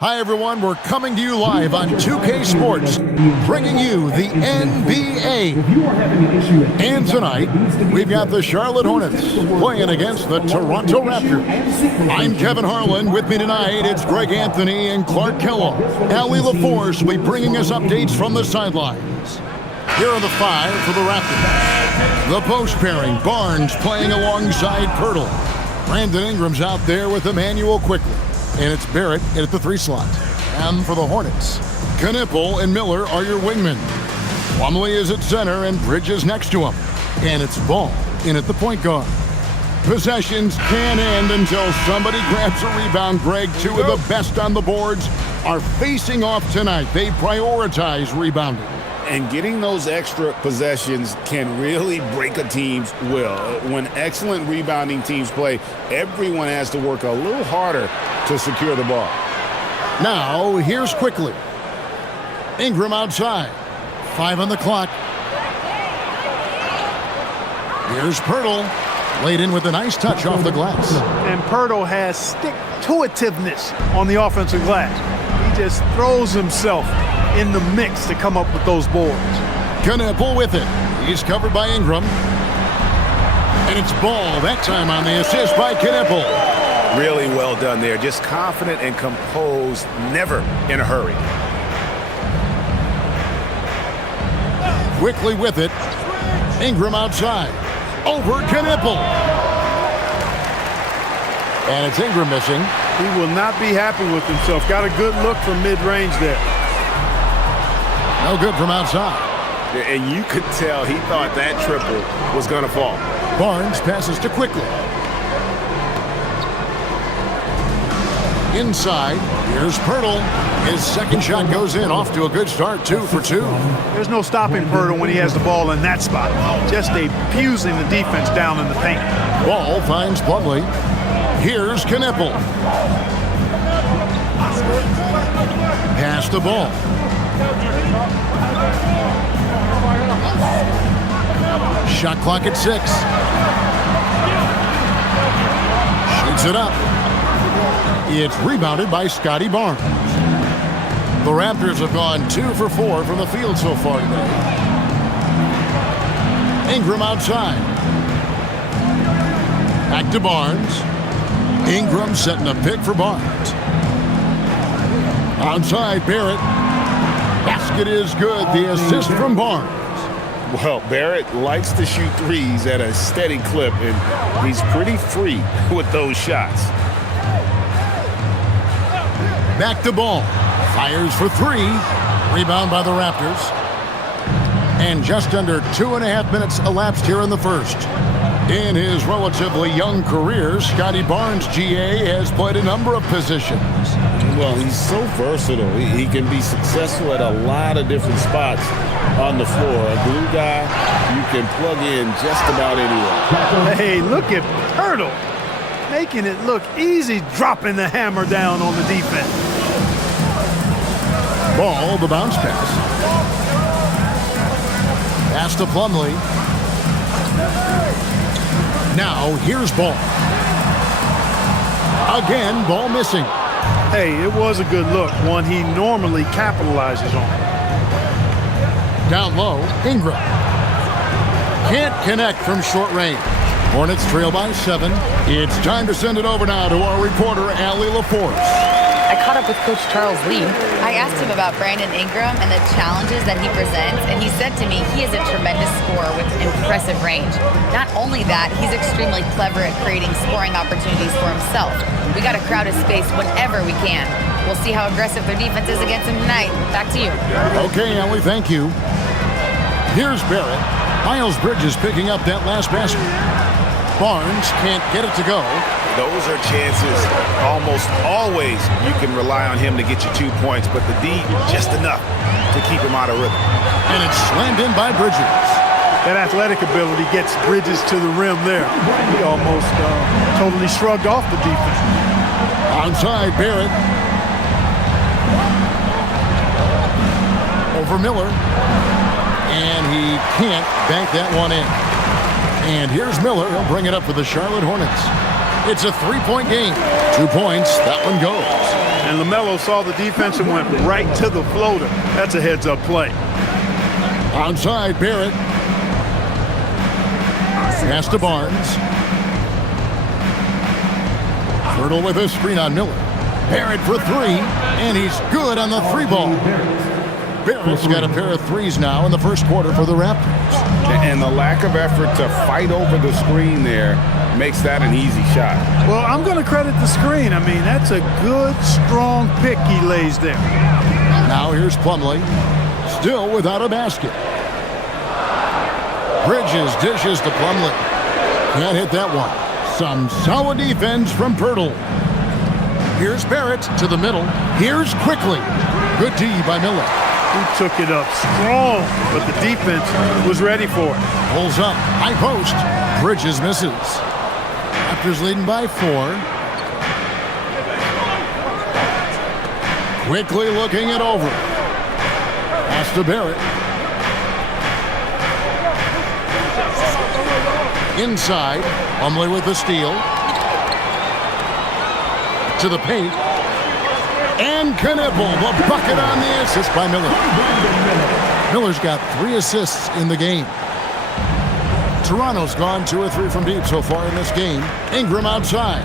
Hi, everyone. We're coming to you live on 2K Sports, bringing you the NBA. And tonight, we've got the Charlotte Hornets playing against the Toronto Raptors. I'm Kevin Harlan. With me tonight, it's Greg Anthony and Clark Kellogg. Allie LaForce will be bringing us updates from the sidelines. Here are the five for the Raptors. The post pairing, Barnes playing alongside Pirtle. Brandon Ingram's out there with Emmanuel Quickly. And it's Barrett in at the 3 slot. And for the Hornets, Knipple and Miller are your wingmen. Plumlee is at center and Bridges next to him. And it's Ball in at the point guard. Possessions can end until somebody grabs a rebound. Greg, two of the best on the boards are facing off tonight. They prioritize rebounding. And getting those extra possessions can really break a team's will. When excellent rebounding teams play, everyone has to work a little harder to secure the ball. Now, here's Quickly. Ingram outside. 5 on the clock. Here's Pirtle. Laid in with a nice touch off the glass. And Pirtle has stick-to-itiveness on the offensive glass. He just throws himself in the mix to come up with those boards. Knipple with it. He's covered by Ingram. And it's Ball that time on the assist by Knipple. Really well done there. Just confident and composed, never in a hurry. Quickly with it. Ingram outside. Over Knipple. And it's Ingram missing. He will not be happy with himself. Got a good look from mid-range there. No good from outside. And you could tell he thought that triple was going to fall. Barnes passes to Quickly. Inside, here's Pirtle. His second shot goes in, off to a good start, 2 for 2. There's no stopping Pirtle when he has the ball in that spot. Just abusing the defense down in the paint. Ball finds Plumlee. Here's Knipple. Pass the ball. Shot clock at 6. Shoots it up. It's rebounded by Scotty Barnes. The Raptors have gone 2 for 4 from the field so far today. Ingram outside. Back to Barnes. Ingram setting a pick for Barnes. Outside, Barrett. Basket is good. The assist from Barnes. Well, Barrett likes to shoot threes at a steady clip, and he's pretty free with those shots. Back to Ball. Fires for 3. Rebound by the Raptors. And just under 2.5 minutes elapsed here in the first. In his relatively young career, Scotty Barnes, GA, has played a number of positions. Well, he's so versatile. He can be successful at a lot of different spots on the floor. A glue guy you can plug in just about anywhere. Hey, look at Pirtle. Making it look easy, dropping the hammer down on the defense. Ball, the bounce pass. Pass to Plumlee. Now, here's Ball. Again, Ball missing. Hey, it was a good look, one he normally capitalizes on. Down low, Ingram. Can't connect from short range. Hornets trail by 7. It's time to send it over now to our reporter, Allie LaForce. I caught up with Coach Charles Lee. I asked him about Brandon Ingram and the challenges that he presents, and he said to me he is a tremendous scorer with impressive range. Not only that, he's extremely clever at creating scoring opportunities for himself. We got to crowd his space whenever we can. We'll see how aggressive their defense is against him tonight. Back to you. Okay, Allie, thank you. Here's Barrett. Miles Bridges picking up that last basket. Barnes can't get it to go. Those are chances almost always you can rely on him to get you 2 points, but the D just enough to keep him out of rhythm. And it's slammed in by Bridges. That athletic ability gets Bridges to the rim there. He almost totally shrugged off the defense. Onside, Barrett. Over Miller. And he can't bank that one in. And here's Miller. He'll bring it up for the Charlotte Hornets. It's a 3-point game. 2 points. That one goes. And LaMelo saw the defense and went right to the floater. That's a heads-up play. Outside, Barrett. Pass to Barnes. Fertile with a screen on Miller. Barrett for three, and he's good on the three ball. Barrett's got a pair of threes now in the first quarter for the Raptors. And the lack of effort to fight over the screen there makes that an easy shot. Well, I'm going to credit the screen. I mean, that's a good, strong pick he lays there. Now here's Plumlee, still without a basket. Bridges dishes to Plumlee. Can't hit that one. Some solid defense from Pirtle. Here's Barrett to the middle. Here's Quickly. Good D by Miller. He took it up strong, but the defense was ready for it. Pulls up. High post. Bridges misses. Raptors leading by 4. Quickly looking it over. Pass to Barrett. Inside. Plumlee with the steal. To the paint. And Knipple, the bucket on the assist by Miller. Miller's got 3 assists in the game. Toronto's gone 2 or 3 from deep so far in this game. Ingram outside.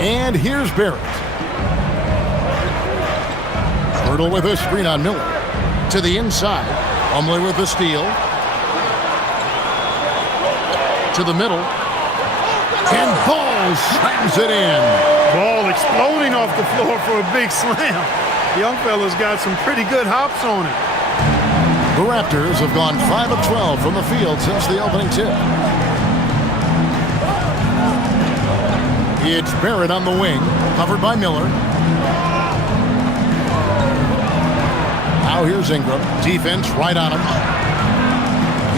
And here's Barrett. Pirtle with a screen on Miller. To the inside. Plumlee with the steal. To the middle. And Ball slams it in. Ball exploding off the floor for a big slam. Young fella's got some pretty good hops on it. The Raptors have gone 5 of 12 from the field since the opening tip. It's Barrett on the wing, covered by Miller. Now here's Ingram. Defense right on him.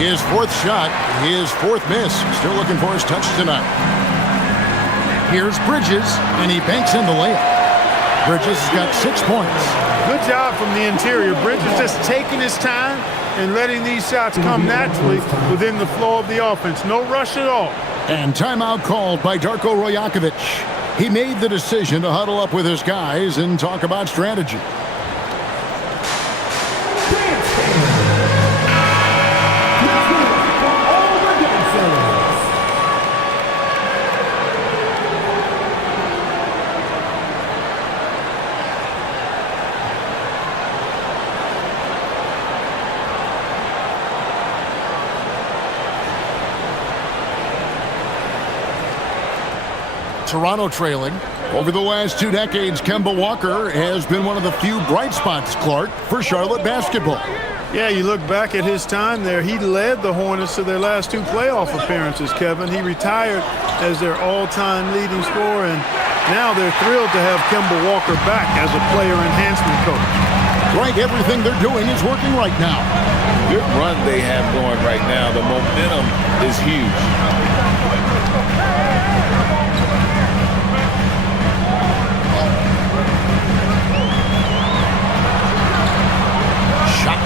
His 4th shot, his 4th miss. Still looking for his touch tonight. Here's Bridges, and he banks in the layup. Bridges has got 6 points. Good job from the interior. Bridges just taking his time and letting these shots come naturally within the flow of the offense. No rush at all. And timeout called by Darko Rajakovic. He made the decision to huddle up with his guys and talk about strategy. Toronto trailing. Over the last 2 decades, Kemba Walker has been one of the few bright spots, Clark, for Charlotte basketball. Yeah, you look back at his time there, he led the Hornets to their last 2 playoff appearances, Kevin. He retired as their all-time leading scorer, and now they're thrilled to have Kemba Walker back as a player enhancement coach. Right, everything they're doing is working right now. Good run they have going right now. The momentum is huge.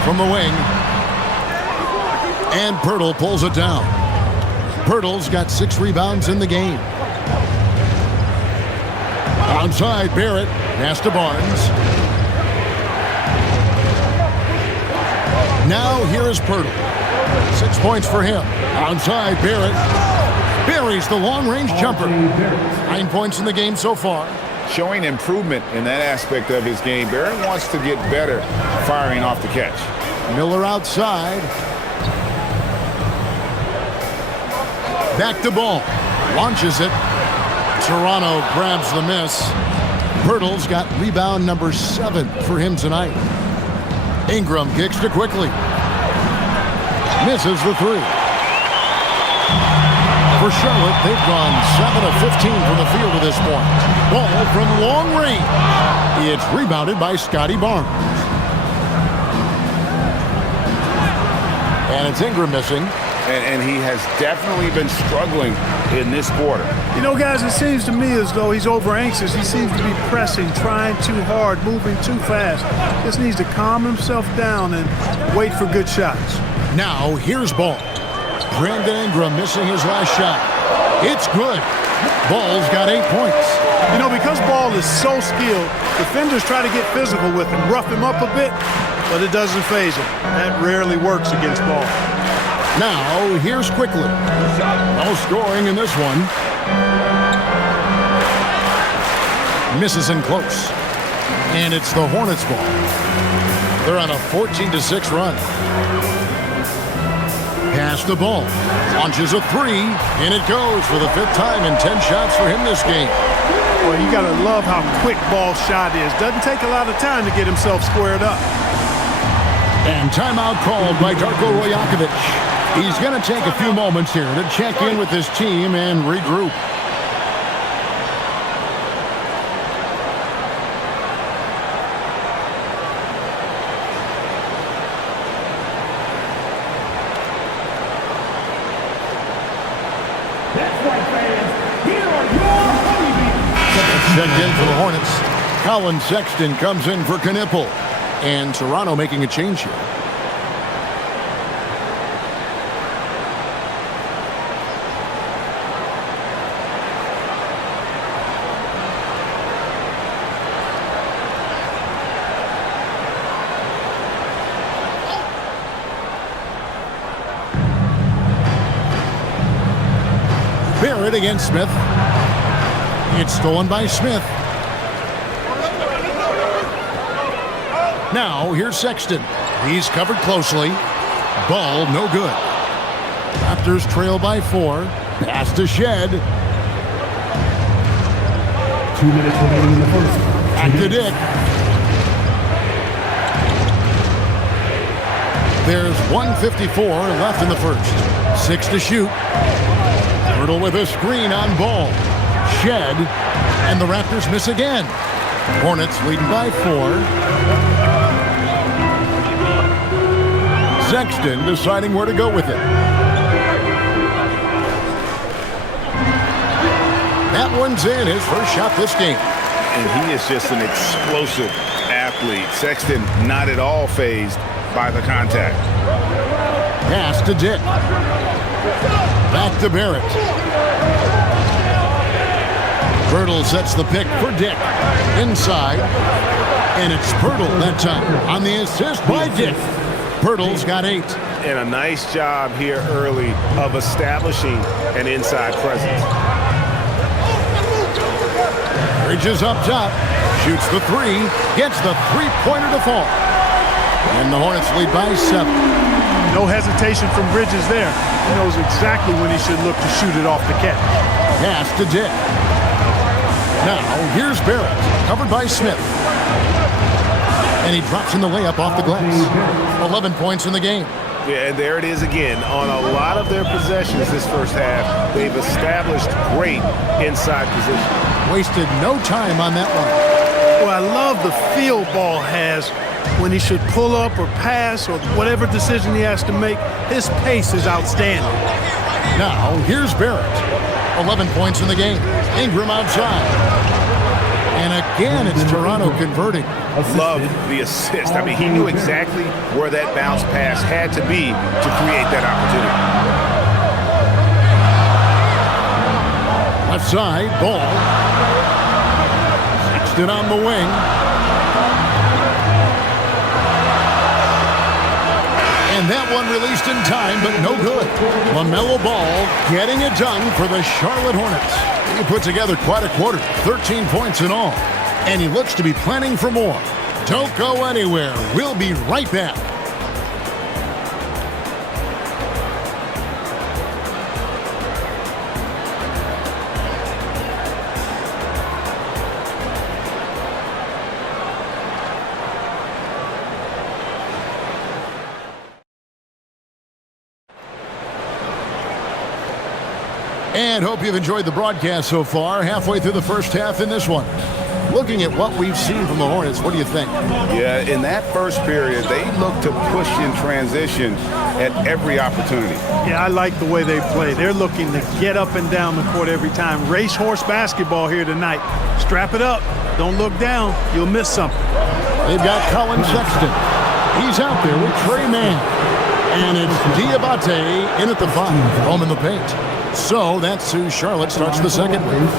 From the wing. And Pirtle pulls it down. Pirtle's got 6 rebounds in the game. Outside, Barrett. Pass to Barnes. Now here is Pirtle. 6 points for him. Outside, Barrett. Buries the long-range jumper. 9 points in the game so far. Showing improvement in that aspect of his game. Barrett wants to get better firing off the catch. Miller outside. Back to Ball. Launches it. Toronto grabs the miss. Pirtle's got rebound number 7 for him tonight. Ingram kicks to Quickly. Misses the 3. For Charlotte, they've gone 7 of 15 from the field to this point. Ball from long range. It's rebounded by Scotty Barnes. And it's Ingram missing. And he has definitely been struggling in this quarter. You know, guys, it seems to me as though he's over anxious. He seems to be pressing, trying too hard, moving too fast. Just needs to calm himself down and wait for good shots. Now, here's Ball. Brandon Ingram missing his last shot. It's good. Ball's got 8 points. You know, because Ball is so skilled, defenders try to get physical with him, rough him up a bit, but it doesn't faze him. That rarely works against Ball. Now, here's Quickly. No scoring in this one. Misses in close. And it's the Hornets ball. They're on a 14-6 run. Pass the ball. Launches a three, and it goes for the 5th time in 10 shots for him this game. Well, you got to love how quick Ball's shot is. Doesn't take a lot of time to get himself squared up. And timeout called by Darko Rajakovic. He's going to take a few moments here to check in with his team and regroup. Checked in for the Hornets. Colin Sexton comes in for Knipple. And Toronto making a change here. Barrett against Smith. It's stolen by Smith. Now, here's Sexton. He's covered closely. Ball, no good. Raptors trail by 4. Pass to Shed. 2 minutes remaining in the first. Back to Dick. There's 1:54 left in the first. 6 to shoot. Hurdle with a screen on Ball. Shed. And the Raptors miss again. Hornets leading by 4. Sexton deciding where to go with it. That one's in, his first shot this game. And he is just an explosive athlete. Sexton not at all fazed by the contact. Pass to Dick. Back to Barrett. Pirtle sets the pick for Dick. Inside. And it's Pirtle that time on the assist by Dick. Pirtle's got 8. And a nice job here early of establishing an inside presence. Bridges up top. Shoots the 3. Gets the three-pointer to fall. And the Hornets lead by 7. No hesitation from Bridges there. He knows exactly when he should look to shoot it off the catch. Pass to Dick. Now, here's Barrett. Covered by Smith. And he drops in the layup off the glass. 11 points in the game. Yeah, and there it is again. On a lot of their possessions this first half, they've established great inside position. Wasted no time on that one. Well, I love the feel Ball has when he should pull up or pass or whatever decision he has to make. His pace is outstanding. Now, here's Barrett. 11 points in the game. Ingram outside. And again, it's Toronto converting. Love the assist. I mean, he knew exactly where that bounce pass had to be to create that opportunity. Left side, Ball. Sexton on the wing. And that one released in time, but no good. LaMelo Ball getting it done for the Charlotte Hornets. He put together quite a quarter, 13 points in all. And he looks to be planning for more. Don't go anywhere. We'll be right back. And hope you've enjoyed the broadcast so far. Halfway through the first half in this one. Looking at what we've seen from the Hornets, what do you think? Yeah, in that first period, they looked to push in transition at every opportunity. Yeah, I like the way they play. They're looking to get up and down the court every time. Racehorse basketball here tonight. Strap it up. Don't look down. You'll miss something. They've got Colin Sexton. He's out there with Trey Mann. And it's Diabate in at the 5, home in the paint. So that's who Charlotte starts the second with.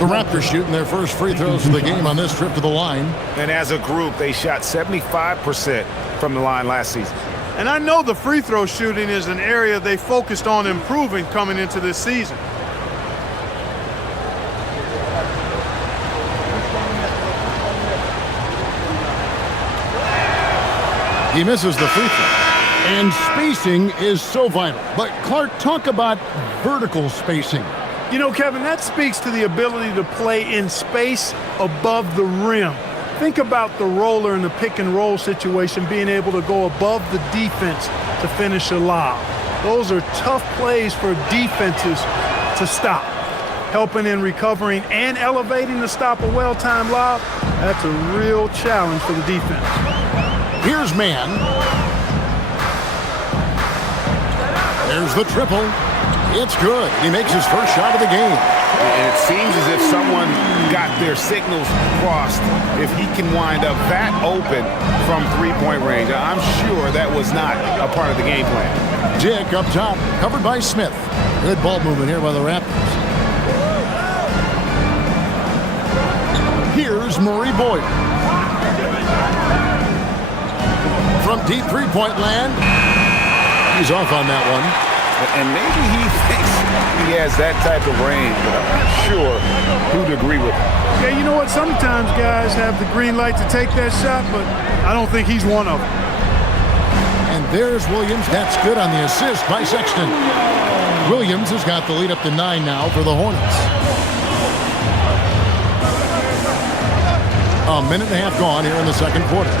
The Raptors shooting their first free throws of the game on this trip to the line. And as a group, they shot 75% from the line last season. And I know the free throw shooting is an area they focused on improving coming into this season. He misses the free throw. And spacing is so vital. But Clark, talk about vertical spacing. You know, Kevin, that speaks to the ability to play in space above the rim. Think about the roller in the pick and roll situation being able to go above the defense to finish a lob. Those are tough plays for defenses to stop. Helping in recovering and elevating to stop a well-timed lob, that's a real challenge for the defense. Here's man. There's the triple. It's good. He makes his first shot of the game. And it seems as if someone got their signals crossed if he can wind up that open from three-point range. I'm sure that was not a part of the game plan. Dick up top, covered by Smith. Good ball movement here by the Raptors. Here's Murray Boyd. From deep three-point land. He's off on that one. And maybe he thinks he has that type of range, but I'm not sure who'd agree with him. Yeah, you know what? Sometimes guys have the green light to take that shot, but I don't think he's one of them. And there's Williams. That's good on the assist by Sexton. Williams has got the lead up to 9 now for the Hornets. A minute and a half gone here in the second quarter.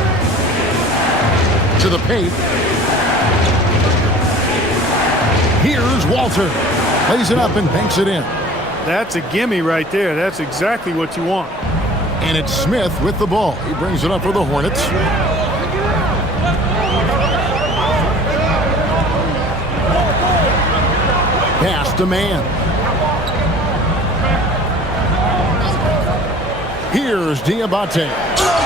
To the paint. Here's Walter. Plays it up and banks it in. That's a gimme right there. That's exactly what you want. And it's Smith with the ball. He brings it up for the Hornets. Pass to man. Here's Diabate.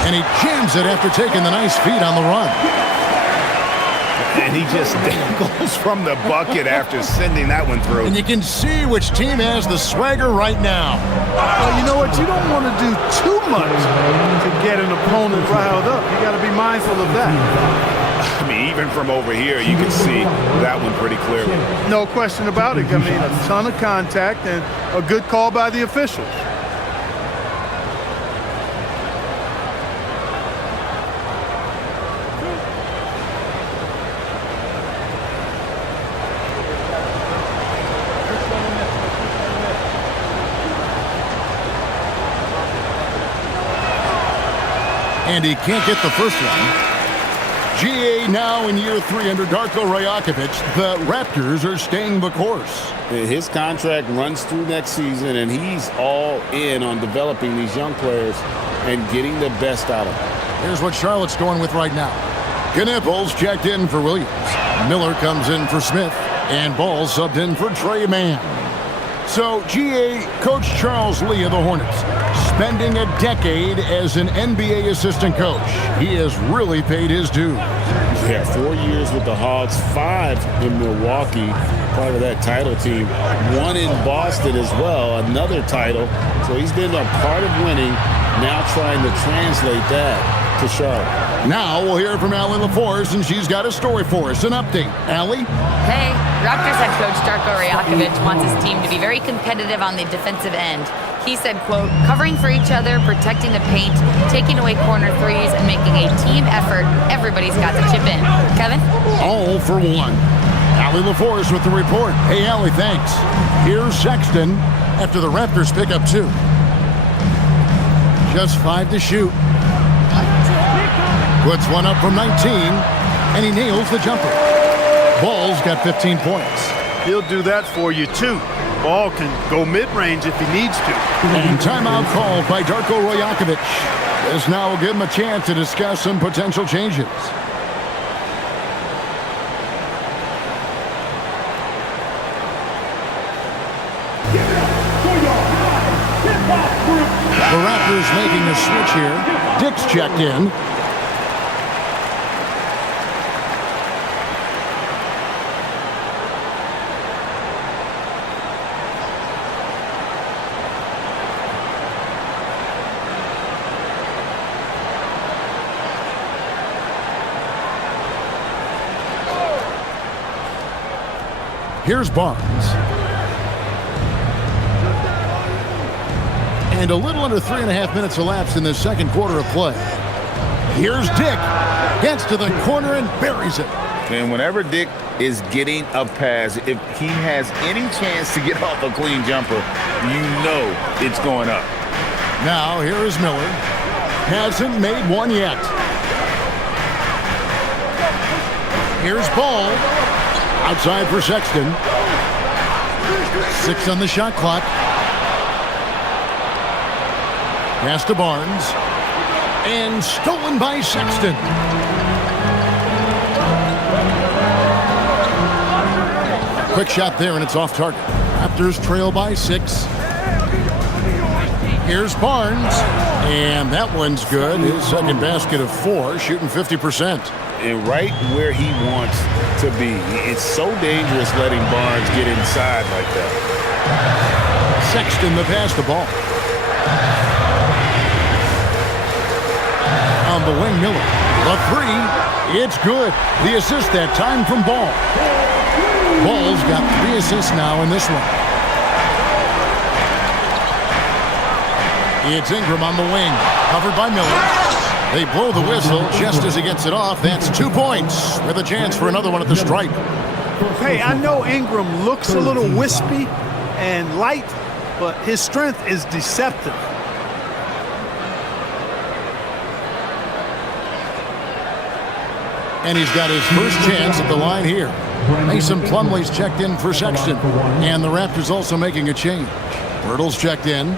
And he jams it after taking the nice feed on the run. And he just dangles from the bucket after sending that one through. And you can see which team has the swagger right now. Well, you know what? You don't want to do too much to get an opponent riled up. You got to be mindful of that. I mean, even from over here, you can see that one pretty clearly. No question about it. I mean, a ton of contact and a good call by the officials. And he can't get the first one. GA now in year 3 under Darko Rajakovic. The Raptors are staying the course. His contract runs through next season, and he's all in on developing these young players and getting the best out of them. Here's what Charlotte's going with right now. Knipples checked in for Williams. Miller comes in for Smith. And Ball subbed in for Trey Mann. So, GA, Coach Charles Lee of the Hornets, spending a decade as an NBA assistant coach. He has really paid his dues. Yeah, 4 years with the Hogs, 5 in Milwaukee, part of that title team. 1 in Boston as well, another title. So he's been a part of winning, now trying to translate that to Charlotte. Now we'll hear from Allie LaForce, and she's got a story for us. An update. Allie? Hey, Raptors head coach Darko Rajakovic wants his team to be very competitive on the defensive end. He said, quote, covering for each other, protecting the paint, taking away corner threes, and making a team effort. Everybody's got to chip in. Kevin? All for one. Allie LaForce with the report. Hey, Allie, thanks. Here's Sexton after the Raptors pick up 2. Just 5 to shoot. Puts one up from 19, and he nails the jumper. Ball's got 15 points. He'll do that for you, too. Ball can go mid-range if he needs to. And timeout called by Darko Rajakovic. This now will give him a chance to discuss some potential changes. The Raptors making a switch here. Dick's checked in. Here's Barnes. And a little under 3.5 minutes elapsed in the second quarter of play. Here's Dick. Gets to the corner and buries it. And whenever Dick is getting a pass, if he has any chance to get off a clean jumper, you know it's going up. Now here is Miller. Hasn't made one yet. Here's Ball. Outside for Sexton. 6 on the shot clock. Pass to Barnes. And stolen by Sexton. Quick shot there, and it's off target. Raptors trail by 6. Here's Barnes. And that one's good. His second basket of 4, shooting 50%. And right where he wants to be. It's so dangerous letting Barnes get inside like that. Sexton the pass the ball. On the wing, Miller. The 3. It's good. The assist that time from Ball. Ball's got 3 assists now in this one. It's Ingram on the wing. Covered by Miller. They blow the whistle just as he gets it off. That's 2 points with a chance for another one at the stripe. Hey, I know Ingram looks a little wispy and light, but his strength is deceptive. And he's got his first chance at the line here. Mason Plumlee's checked in for Sexton. And the Raptors also making a change. Birtle's checked in.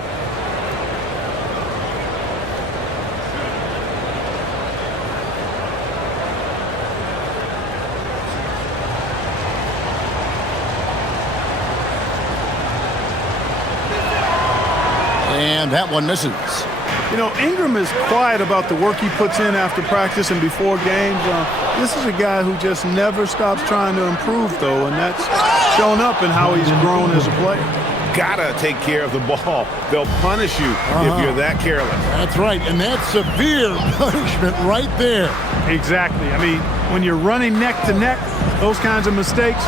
And that one misses. You know, Ingram is quiet about the work he puts in after practice and before games. This is a guy who just never stops trying to improve, though, and that's shown up in how he's grown as a player. Gotta take care of the ball. They'll punish you if you're that careless. That's right, and that's severe punishment right there. Exactly. I mean, when you're running neck to neck, those kinds of mistakes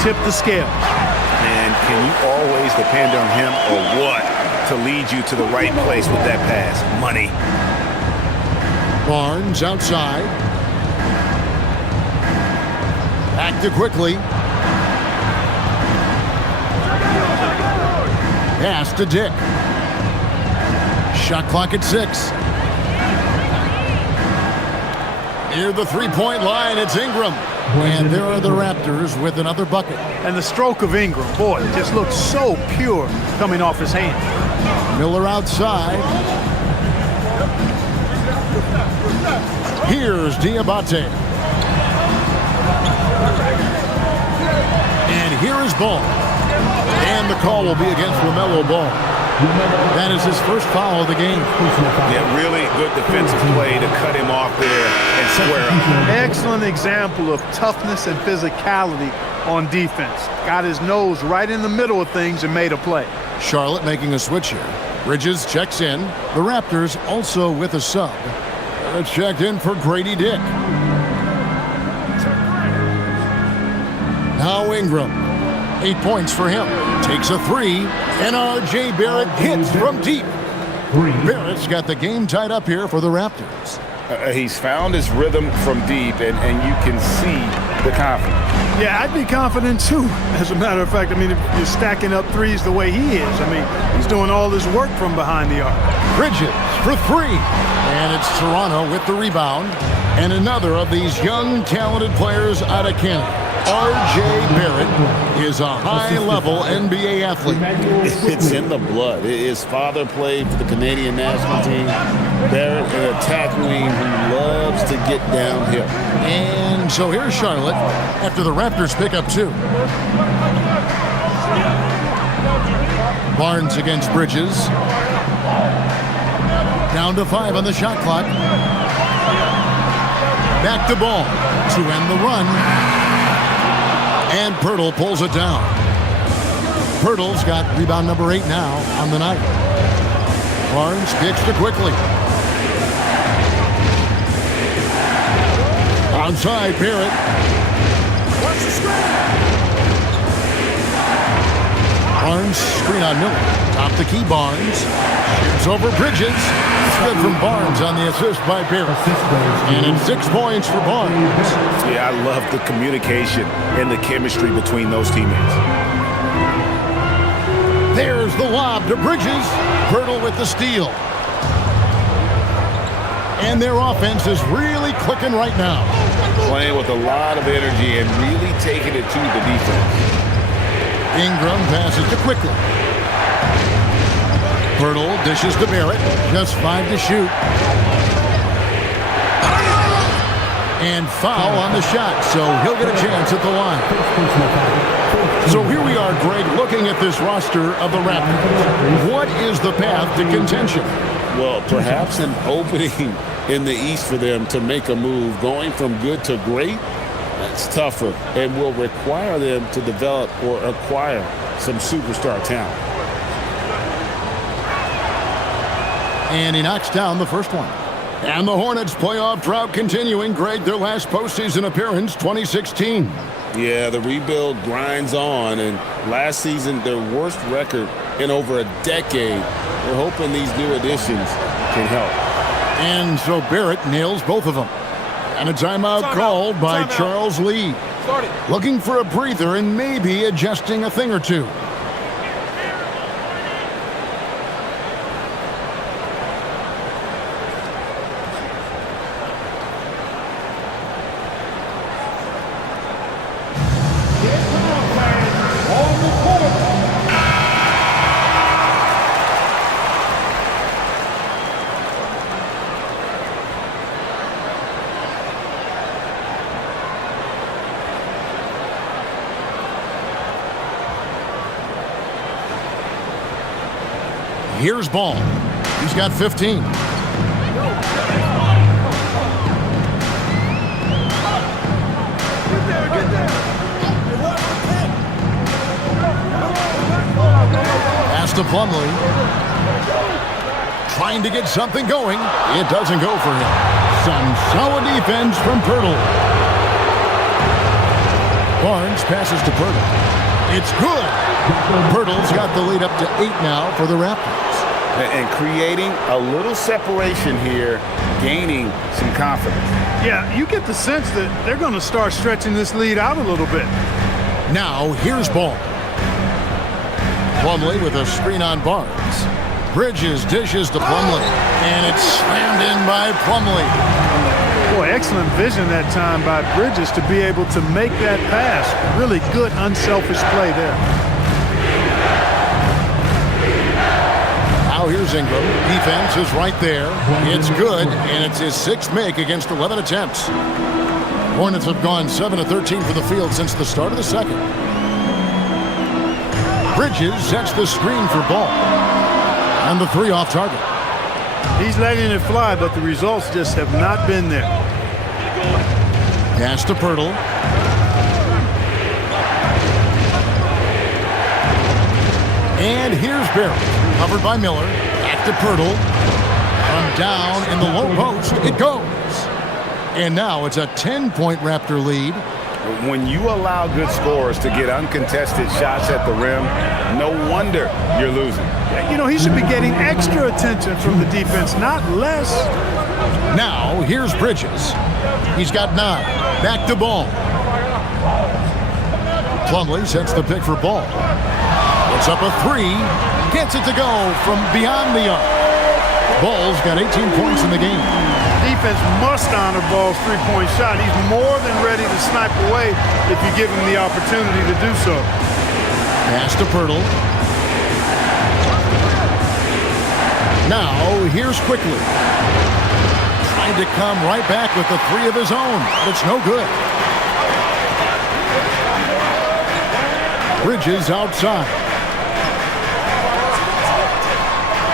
tip the scale. And can you always depend on him or what to lead you to the right place with that pass? Money. Barnes outside. Back to quickly. Pass to Dick. Shot clock at 6. Near the three-point line, it's Ingram. And there are the Raptors with another bucket. And the stroke of Ingram, boy, it just looks so pure coming off his hand. Miller outside. Here's Diabate. And here is Ball. And the call will be against LaMelo Ball. That is his first foul of the game. Yeah, really good defensive play to cut him off there and square up. Excellent example of toughness and physicality on defense. Got his nose right in the middle of things and made a play. Charlotte making a switch here. Bridges checks in. The Raptors also with a sub. Checked in for Grady Dick. Now Ingram. 8 points for him. Takes a 3. And R.J. Barrett hits from deep. Barrett's got the game tied up here for the Raptors. He's found his rhythm from deep, and you can see the confidence. Yeah, I'd be confident too. As a matter of fact, I mean, if you're stacking up threes the way he is, I mean, he's doing all this work from behind the arc. Bridges for 3. And it's Toronto with the rebound. And another of these young, talented players out of Canada. R.J. Barrett is a high-level NBA athlete. It's in the blood. His father played for the Canadian national team. Barrett, an attack wing who loves to get downhill. And so here's Charlotte after the Raptors pick up 2. Barnes against Bridges. Down to 5 on the shot clock. Back to Ball to end the run. And Pirtle pulls it down. Pirtle's got rebound number 8 now on the night. Barnes kicks to quickly. Outside Barrett. Barnes, screen on Miller. Top the key, Barnes. Shoots over Bridges. Good from Barnes on the assist by Barrett. And it's 6 points for Barnes. Yeah, I love the communication and the chemistry between those teammates. There's the lob to Bridges. Pirtle with the steal. And their offense is really clicking right now. Playing with a lot of energy and really taking it to the defense. Ingram passes to Quickly. Pirtle dishes to Barrett. Just 5 to shoot. And foul on the shot, so he'll get a chance at the line. So here we are, Greg, looking at this roster of the Raptors. What is the path to contention? Well, perhaps an opening in the East for them to make a move. Going from good to great, that's tougher and will require them to develop or acquire some superstar talent. And he knocks down the first one. And the Hornets' playoff drought continuing. Greg, their last postseason appearance, 2016. Yeah, the rebuild grinds on, and last season, their worst record in over a decade. They're hoping these new additions can help. And so Barrett nails both of them. And a timeout called by Charles Lee. Looking for a breather and maybe adjusting a thing or two. Here's Ball. He's got 15. Pass to Plumlee. Trying to get something going. It doesn't go for him. Some solid defense from Pirtle. Barnes passes to Pirtle. It's good. Pirtle's got the lead up to 8 now for the Raptors. And creating a little separation here, gaining some confidence. Yeah, you get the sense that they're going to start stretching this lead out a little bit. Now, here's Ball. Plumlee with a screen on Barnes. Bridges dishes to Plumlee. And it's slammed in by Plumlee. Boy, excellent vision that time by Bridges to be able to make that pass. Really good, unselfish play there. Now here's Ingram. Defense is right there. It's good, and it's his 6th make against 11 attempts. Hornets have gone 7 of 13 from the field since the start of the second. Bridges sets the screen for Ball. And the 3 off target. He's letting it fly, but the results just have not been there. Pass to Pirtle. And here's Barrett. Covered by Miller. Back to Pirtle. From down in the low post, it goes. And now it's a 10-point Raptor lead. When you allow good scorers to get uncontested shots at the rim, no wonder you're losing. You know, he should be getting extra attention from the defense, not less. Now, here's Bridges. He's got 9. Back to Ball. Plumlee sets the pick for Ball. It's up a 3. Gets it to go from beyond the arc. Ball's got 18 points in the game. Defense must honor Ball's 3-point shot. He's more than ready to snipe away if you give him the opportunity to do so. Pass to Pirtle. Now, here's Quickly. Trying to come right back with the 3 of his own, but it's no good. Bridges outside.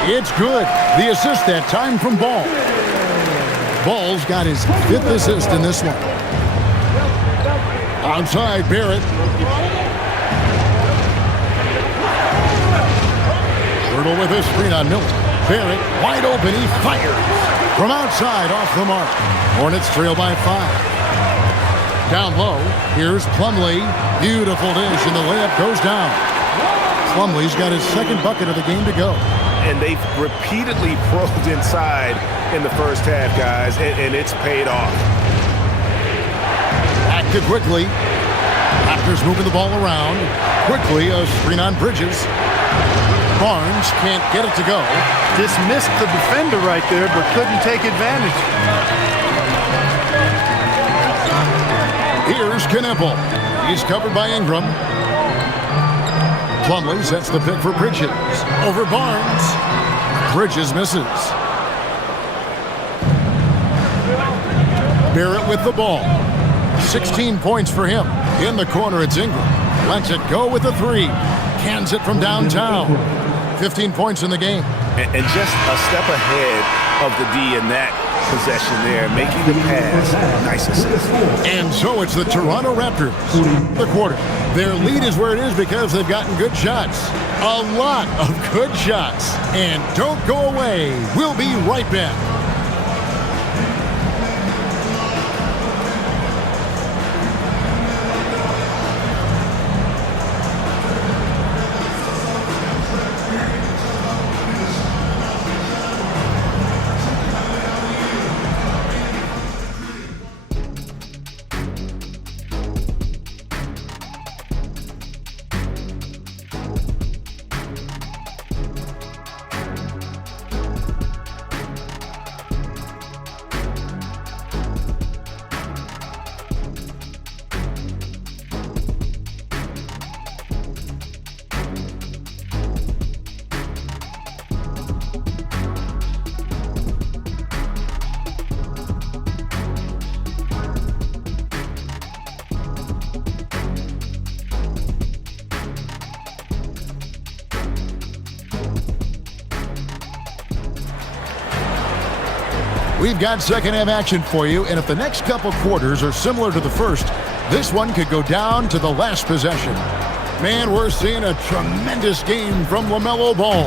It's good. The assist that time from Ball. Ball's got his 5th assist in this one. Outside, Barrett. Pirtle with his screen on Miller. Barrett wide open. He fires. From outside, off the mark. Hornets trail by 5. Down low, here's Plumlee. Beautiful dish, and the layup goes down. Plumlee's got his second bucket of the game to go. And they've repeatedly probed inside in the first half, guys, and it's paid off. Acted quickly. Raptors moving the ball around. Quickly, a screen on Bridges. Barnes can't get it to go. Dismissed the defender right there, but couldn't take advantage. Here's Knippel. He's covered by Ingram. Plumlee sets the pick for Bridges. Over Barnes. Bridges misses. Barrett with the ball. 16 points for him. In the corner, it's Ingram. Lets it go with a three. Cans it from downtown. 15 points in the game. And just a step ahead of the D in that possession there, making the pass. Nice assist. And so it's the Toronto Raptors. The quarter. Their lead is where it is because they've gotten good shots. A lot of good shots. And don't go away. We'll be right back. We've got second half action for you, and if the next couple quarters are similar to the first, this one could go down to the last possession. Man, we're seeing a tremendous game from LaMelo Ball.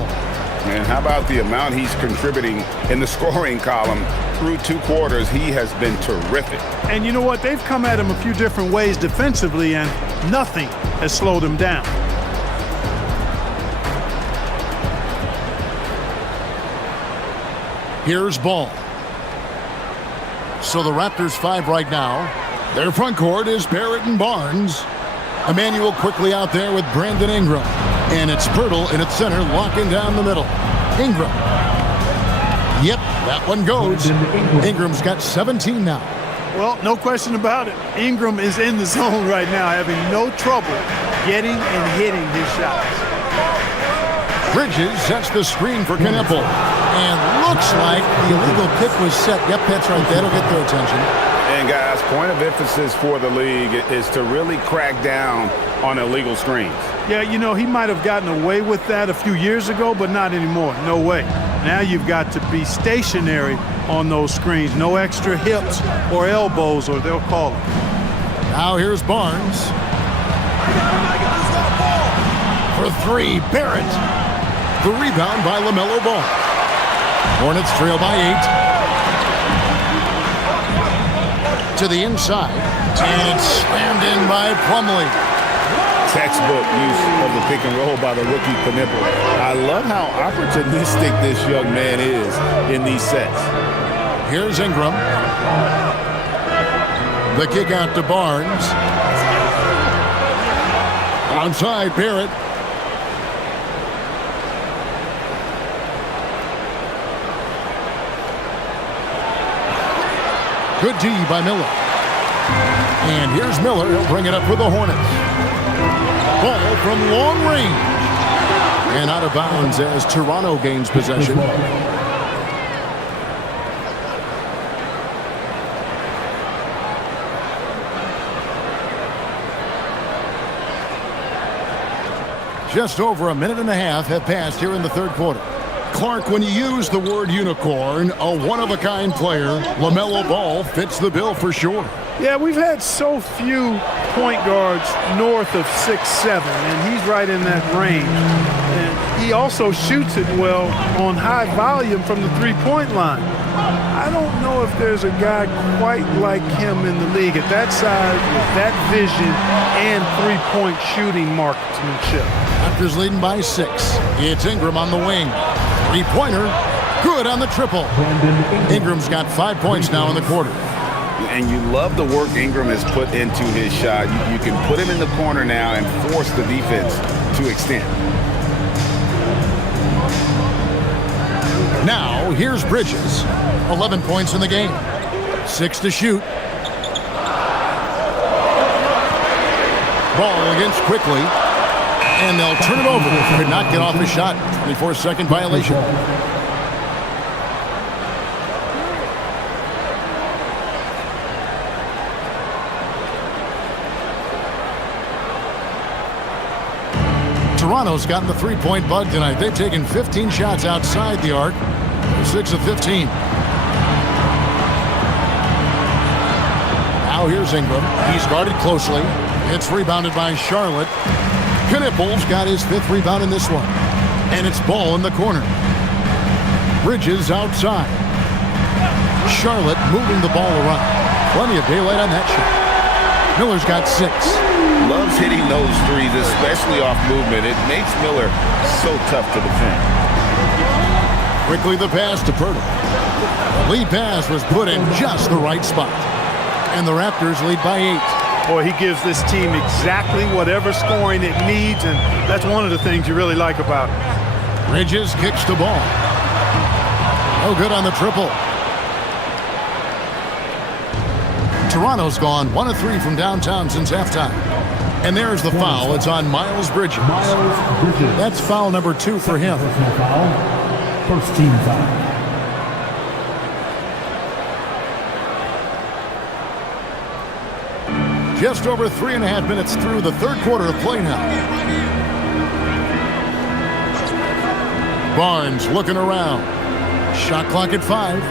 And how about the amount he's contributing in the scoring column through two quarters? He has been terrific. And you know what? They've come at him a few different ways defensively, and nothing has slowed him down. Here's Ball. So the Raptors 5 right now. Their front court is Barrett and Barnes. Emmanuel quickly out there with Brandon Ingram. And it's Pirtle in its center, locking down the middle. Ingram. Yep, that one goes. Ingram's got 17 now. Well, no question about it. Ingram is in the zone right now, having no trouble getting and hitting his shots. Bridges sets the screen for Knippel. And looks like the illegal kick was set. Yep, that's right. That'll get their attention. And guys, point of emphasis for the league is to really crack down on illegal screens. Yeah, you know, he might have gotten away with that a few years ago, but not anymore. No way. Now you've got to be stationary on those screens. No extra hips or elbows, or they'll call it. Now here's Barnes. For three, Barrett. The rebound by LaMelo Ball. Hornets trail by 8. To the inside. And slammed in by Plumlee. Textbook use of the pick and roll by the rookie Knippel. I love how opportunistic this young man is in these sets. Here's Ingram. The kick out to Barnes. Outside, Barrett. Good D by Miller. And here's Miller. He'll bring it up for the Hornets. Ball from long range. And out of bounds as Toronto gains possession. Just over a minute and a half have passed here in the third quarter. Clark, when you use the word unicorn, a one-of-a-kind player, LaMelo Ball fits the bill for sure. Yeah, we've had so few point guards north of 6'7", and he's right in that range. And he also shoots it well on high volume from the three-point line. I don't know if there's a guy quite like him in the league at that size with that vision and three-point shooting marksmanship. Raptors leading by 6. It's Ingram on the wing. Three-pointer. Good on the triple. Ingram's got 5 points now in the quarter. And you love the work Ingram has put into his shot. You can put him in the corner now and force the defense to extend. Now, here's Bridges. 11 points in the game. 6 to shoot. Ball against quickly. And they'll turn it over. Could not get off his shot. 24-second violation. Toronto's gotten the three-point bug tonight. They've taken 15 shots outside the arc. 6 of 15. Now here's Ingram. He's guarded closely. It's rebounded by Charlotte. Knipples got his 5th rebound in this one. And it's Ball in the corner. Bridges outside. Charlotte moving the ball around. Plenty of daylight on that shot. Miller's got 6. Loves hitting those threes, especially off movement. It makes Miller so tough to defend. Quickly the pass to Pirtle. The lead pass was put in just the right spot. And the Raptors lead by 8. Boy, he gives this team exactly whatever scoring it needs, and that's one of the things you really like about it. Bridges kicks the ball. No good on the triple. Toronto's gone 1 of 3 from downtown since halftime. And there's the foul. It's on Miles Bridges. That's foul number 2 for him. First team foul. Just over 3.5 minutes through the third quarter of play now. Barnes looking around. Shot clock at 5.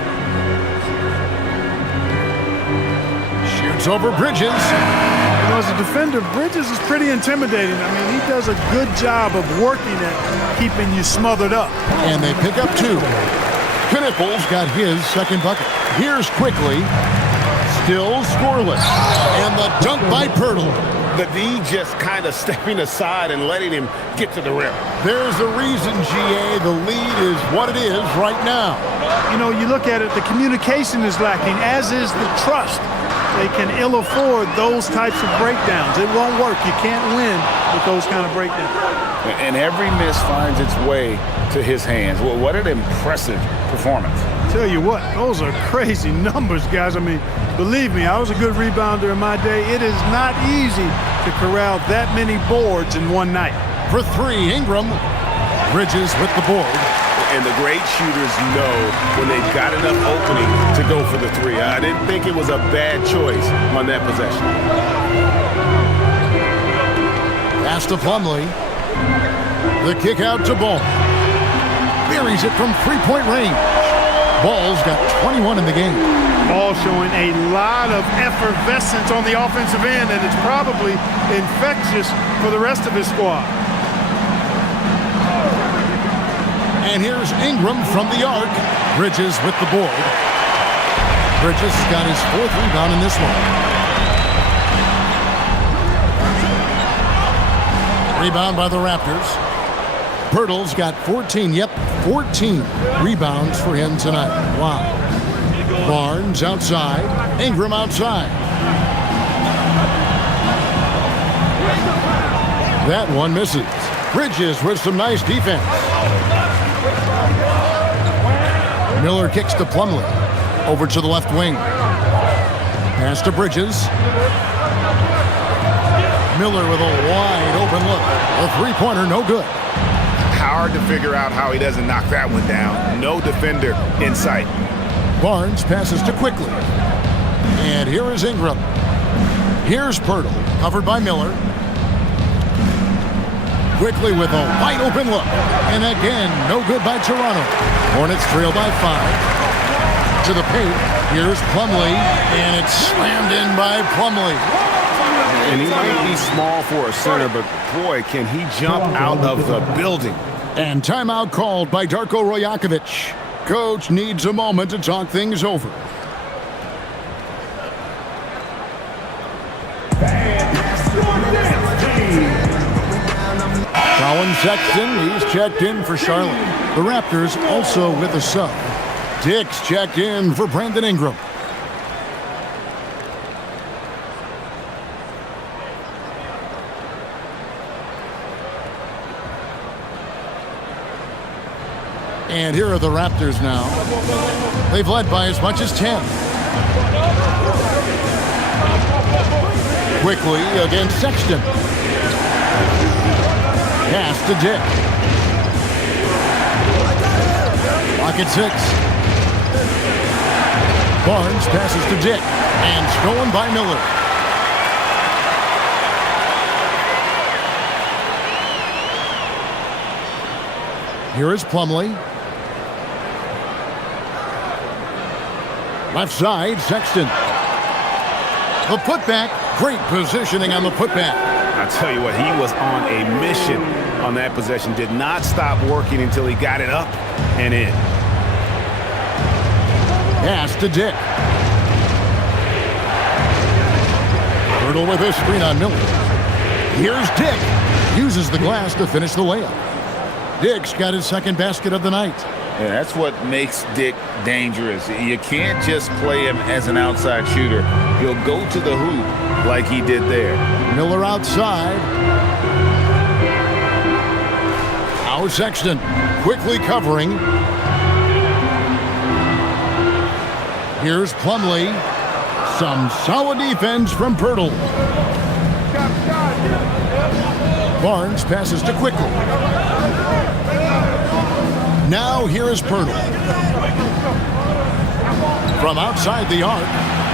Shoots over Bridges. You know, as a defender, Bridges is pretty intimidating. I mean, he does a good job of working at keeping you smothered up. And they pick up 2. Knipples got his 2nd bucket. Here's quickly. Still scoreless. And the dunk by Pirtle. The D just kind of stepping aside and letting him get to the rim. There's a reason, GA, the lead is what it is right now. You know, you look at it, the communication is lacking, as is the trust. They can ill afford those types of breakdowns. It won't work. You can't win with those kind of breakdowns. And every miss finds its way to his hands. Well, what an impressive performance. Tell you what, those are crazy numbers, guys. I mean, believe me, I was a good rebounder in my day. It is not easy to corral that many boards in one night. For 3, Ingram. Bridges with the board. And the great shooters know when they've got enough opening to go for the 3. I didn't think it was a bad choice on that possession. Pass to Plumlee. The kick out to Ball. Buries it from 3-point range. Ball's got 21 in the game. Ball showing a lot of effervescence on the offensive end, and it's probably infectious for the rest of his squad. And here's Ingram from the arc. Bridges with the board. Bridges got his 4th rebound in this one. Rebound by the Raptors. Pirtle's got 14. Yep, 14 rebounds for him tonight. Wow. Barnes outside. Ingram outside. That one misses. Bridges with some nice defense. Miller kicks to Plumlee. Over to the left wing. Pass to Bridges. Miller with a wide open look. A 3-pointer, no good. Hard to figure out how he doesn't knock that one down. No defender in sight. Barnes passes to quickly. And here is Ingram. Here's Pirtle, covered by Miller. Quickly with a wide open look. And again, no good by Toronto. Hornets trail by 5. To the paint. Here's Plumlee. And it's slammed in by Plumlee. And he may be small for a center, but boy, can he jump out of the building. And timeout called by Darko Rajakovic. Coach needs a moment to talk things over. Colin Sexton, he's checked in for Charlotte. The Raptors also with a sub. Dick's checked in for Brandon Ingram. And here are the Raptors now. They've led by as much as 10. Quickly against Sexton. Pass to Dick. Lock at 6. Barnes passes to Dick. And stolen by Miller. Here is Plumlee. Left side, Sexton. The putback. Great positioning on the putback. I tell you what, he was on a mission on that possession. Did not stop working until he got it up and in. Pass to Dick. Hurdle with a screen on Miller. Here's Dick. Uses the glass to finish the layup. Dick's got his second basket of the night. Yeah, that's what makes Dick dangerous. You can't just play him as an outside shooter. He'll go to the hoop like he did there. Miller outside. Now Sexton quickly covering. Here's Plumlee. Some solid defense from Pirtle. Barnes passes to Quickly. Now here is Pirtle. From outside the arc.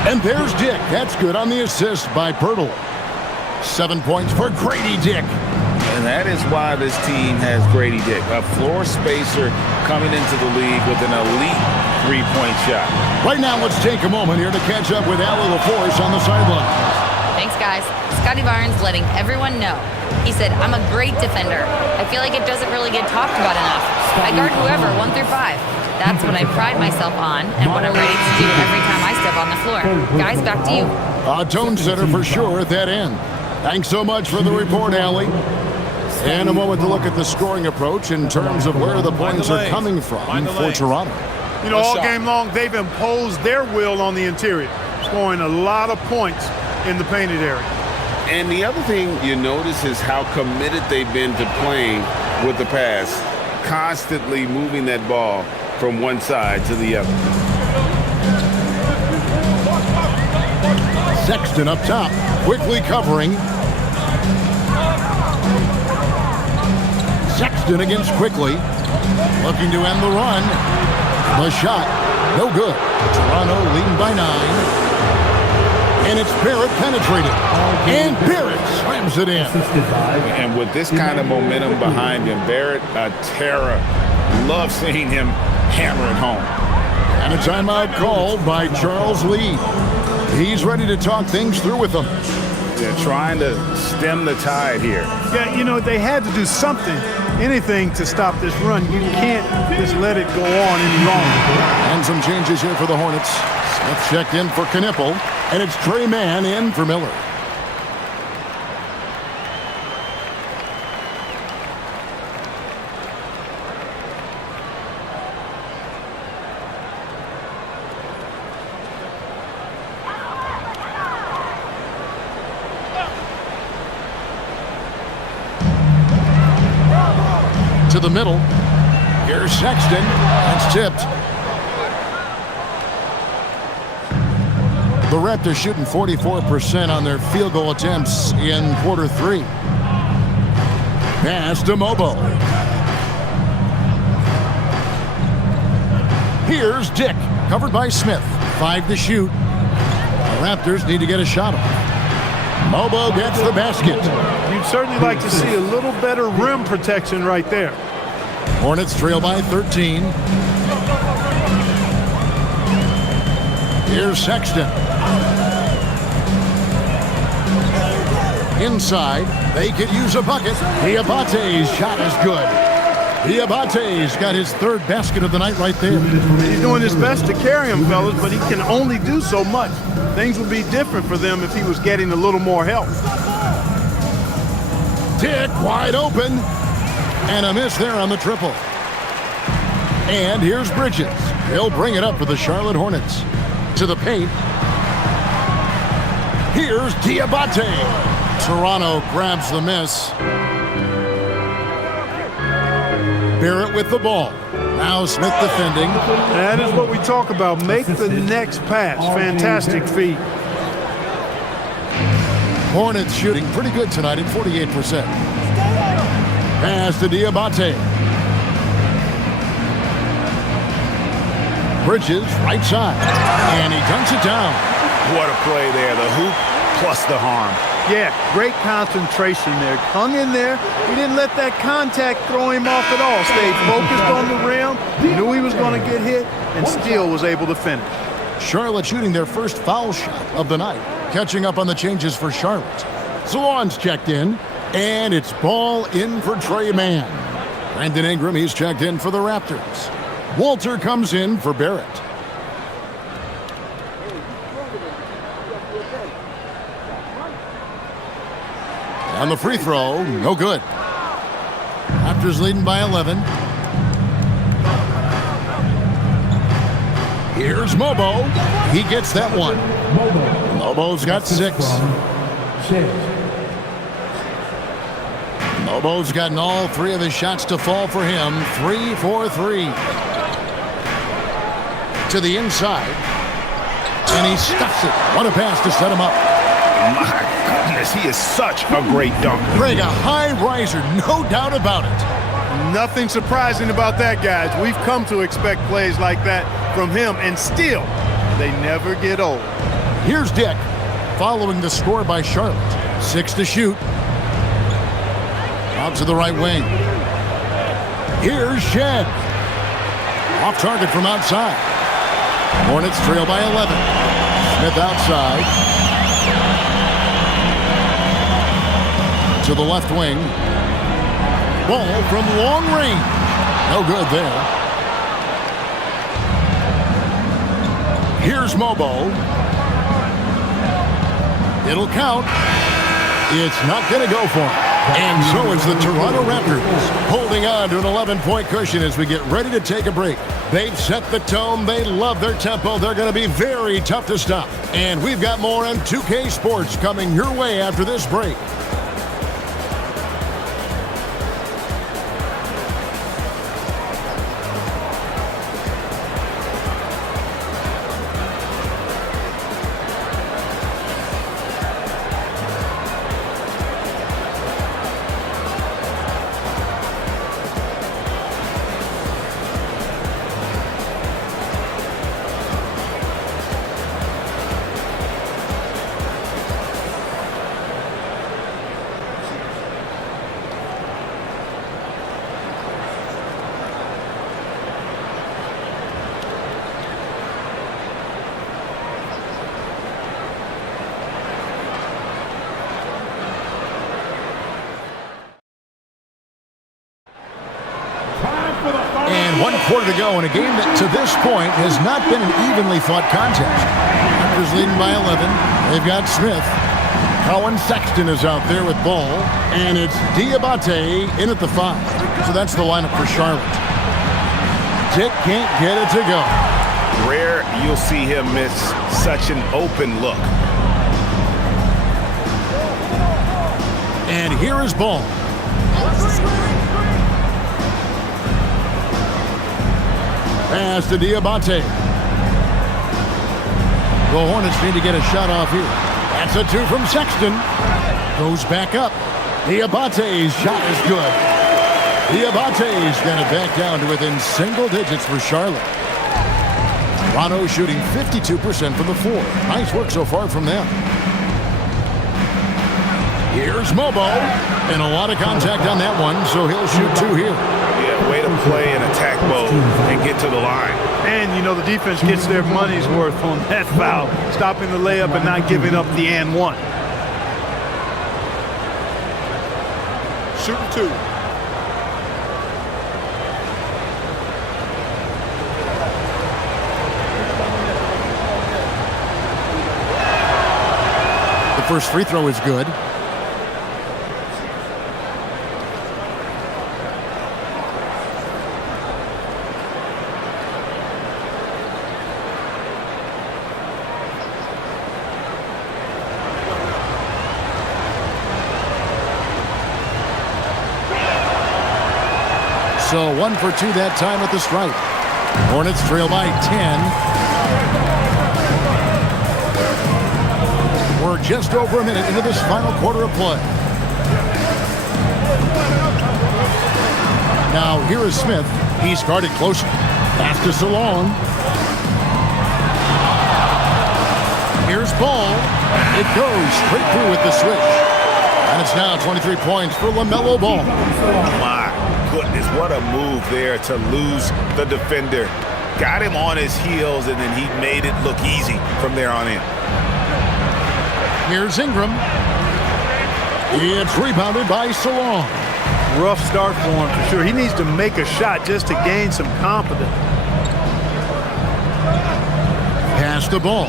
And there's Dick. That's good on the assist by Pirtle. 7 points for Grady Dick. And that is why this team has Grady Dick, a floor spacer coming into the league with an elite three-point shot. Right now, let's take a moment here to catch up with Allie LaForce on the sideline. Thanks, guys. Scotty Barnes letting everyone know. He said, I'm a great defender. I feel like it doesn't really get talked about enough. I guard whoever, 1 through 5. That's what I pride myself on and what I'm ready to do every time I step on the floor. Guys, back to you. A tone setter for sure at that end. Thanks so much for the report, Allie. And a moment to look at the scoring approach in terms of where the points are coming from for Toronto. You know, all game long, they've imposed their will on the interior, scoring a lot of points in the painted area. And the other thing you notice is how committed they've been to playing with the pass, constantly moving that ball from one side to the other. Sexton up top, quickly covering. Sexton against Quickly, looking to end the run. The shot, no good. Toronto leading by 9. And it's Barrett penetrated. And Barrett slams it in. And with this kind of momentum behind him, Barrett, a terror. Love seeing him hammer it home. And a timeout called by Charles Lee. He's ready to talk things through with them. They're trying to stem the tide here. Yeah, you know, they had to do something, anything to stop this run. You can't just let it go on any longer. And some changes here for the Hornets. Smith checked in for Knipple, and it's Trey Mann in for Miller. To the middle. Here's Sexton. That's tipped. The Raptors shooting 44% on their field goal attempts in quarter 3. Pass to Mobo. Here's Dick, covered by Smith. 5 to shoot. The Raptors need to get a shot off. Mobo gets the basket. You'd certainly like to see a little better rim protection right there. Hornets trail by 13. Here's Sexton. Inside, they could use a bucket. Diabate's shot is good. Diabate's got his 3rd basket of the night right there. He's doing his best to carry him, fellas, but he can only do so much. Things would be different for them if he was getting a little more help. Dick wide open. And a miss there on the triple. And here's Bridges. He'll bring it up for the Charlotte Hornets. To the paint. Here's Diabate. Toronto grabs the miss. Barrett with the ball. Now Smith defending. That is what we talk about. Make the next pass. Fantastic feat. Hornets shooting pretty good tonight at 48%. Pass to Diabate. Bridges, right side. And he dunks it down. What a play there. The hoop plus the harm. Yeah, great concentration there. Hung in there. He didn't let that contact throw him off at all. Stayed focused on the rim. Knew he was going to get hit and still was able to finish. Charlotte shooting their first foul shot of the night. Catching up on the changes for Charlotte. Salon's checked in. And it's ball in for Trey Mann. Brandon Ingram, he's checked in for the Raptors. Walter comes in for Barrett. And the free throw, no good. Raptors leading by 11. Here's Mobo. He gets that one. Mobo's got 6. Mobo's gotten all 3 of his shots to fall for him. 3 for 3. To the inside. And he stuffs it. What a pass to set him up. My goodness, he is such a great dunker. Craig, a high riser, no doubt about it. Nothing surprising about that, guys. We've come to expect plays like that from him, and still, they never get old. Here's Dick, following the score by Charlotte. 6 to shoot. Out to the right wing. Here's Shed. Off target from outside. Hornets trail by 11. Smith outside. To the left wing. Ball from long range. No good there. Here's Mobo. It'll count. It's not going to go for him. And so is the Toronto Raptors, holding on to an 11-point cushion as we get ready to take a break. They've set the tone. They love their tempo. They're going to be very tough to stop. And we've got more on 2K Sports coming your way after this break. And 1 quarter to go in a game that to this point has not been an evenly fought contest. Raptors leading by 11. They've got Smith. Colin Sexton is out there with ball. And it's Diabate in at the 5. So that's the lineup for Charlotte. Dick can't get it to go. Rare you'll see him miss such an open look. And here is Ball. Pass to Diabate. The Hornets need to get a shot off here. That's a 2 from Sexton. Goes back up. Diabate's shot is good. Diabate's going to back down to within single digits for Charlotte. Toronto shooting 52% from the 4. Nice work so far from them. Here's Mobo. And a lot of contact on that one, so he'll shoot 2 here. Yeah, way to play in attack mode and get to the line. And, you know, the defense gets their money's worth on that foul. Stopping the layup and not giving up the and 1. Shooting 2. The first free throw is good. So 1 for 2 that time at the stripe. Hornets trail by 10. We're just over a minute into this final quarter of play. Now here is Smith. He's guarded close. Pass to Salon. Here's Ball. It goes straight through with the switch. And it's now 23 points for LaMelo Ball. My goodness, what a move there to lose the defender. Got him on his heels, and then he made it look easy from there on in. Here's Ingram. It's rebounded by Salon. Rough start for him for sure. He needs to make a shot just to gain some confidence. Pass the ball.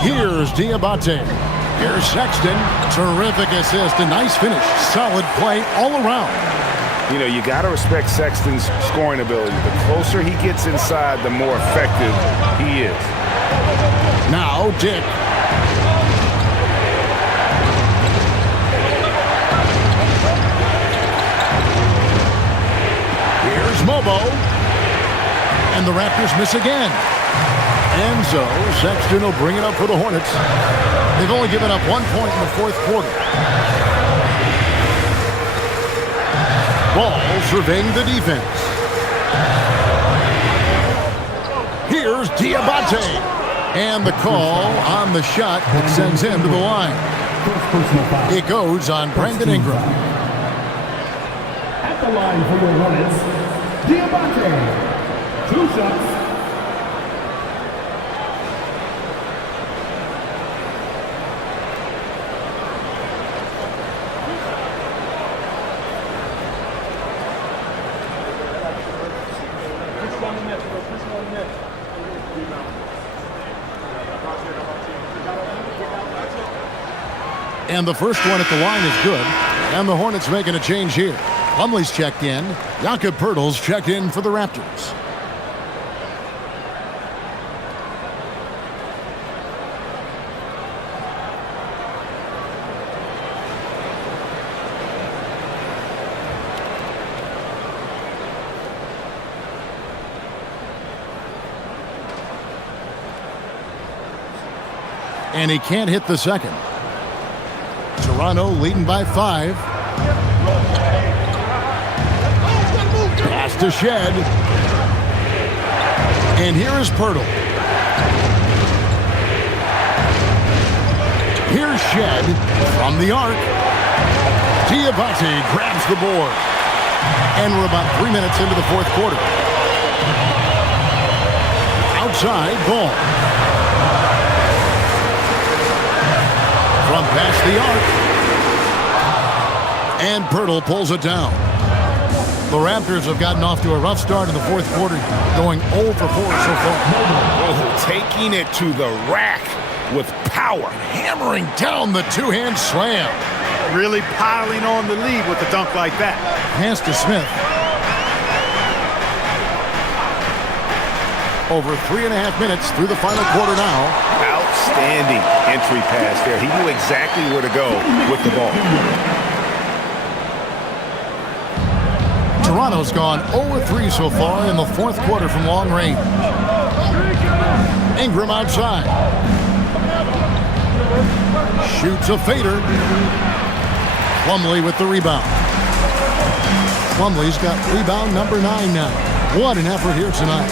Here's Diabate. Here's Sexton. Terrific assist. A nice finish. Solid play all around. You know, you got to respect Sexton's scoring ability. The closer he gets inside, the more effective he is. Now Dick. Here's Mobo. And the Raptors miss again. And so Sexton will bring it up for the Hornets. They've only given up 1 point in the fourth quarter. Ball surveying the defense. Here's Diabate. And the call on the shot that sends him to the line. It goes on Brandon Ingram. At the line for your Hornets, Diabate. 2 shots. And the first one at the line is good. And the Hornets making a change here. Plumlee's checked in. Jakob Poeltl's checked in for the Raptors. And he can't hit the second. Toronto leading by 5. Pass to Shed. And here is Poeltl. Here's Shed from the arc. Diabate grabs the board. And we're about 3 minutes into the fourth quarter. Outside Ball. From past the arc. And Poeltl pulls it down. The Raptors have gotten off to a rough start in the fourth quarter, going 0 for 4 so far. Oh, taking it to the rack with power. Hammering down the two-hand slam. Really piling on the lead with a dunk like that. Pass to Smith. Over 3.5 minutes through the final quarter now. Outstanding entry pass there. He knew exactly where to go with the ball. Toronto's gone 0-3 so far in the fourth quarter from long range. Ingram outside. Shoots a fader. Plumlee with the rebound. Plumlee's got rebound number 9 now. What an effort here tonight.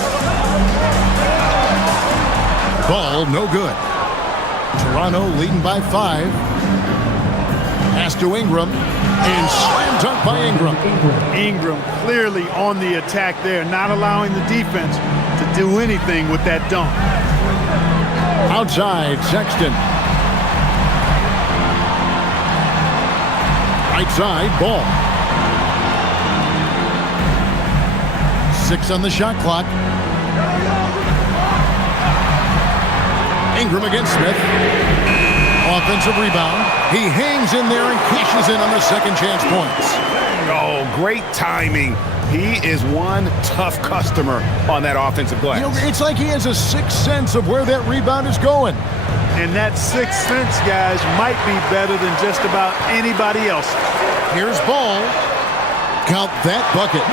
Ball no good. Toronto leading by 5. Pass to Ingram. And slam dunk by Ingram. Ingram clearly on the attack there, not allowing the defense to do anything with that dunk. Outside, Sexton. Right side, Ball. 6 on the shot clock. Ingram against Smith. Offensive rebound. He hangs in there and cashes in on the second chance points. Oh, great timing. He is one tough customer on that offensive glass. You know, it's like he has a sixth sense of where that rebound is going. And that sixth sense, guys, might be better than just about anybody else. Here's Ball. Count that bucket.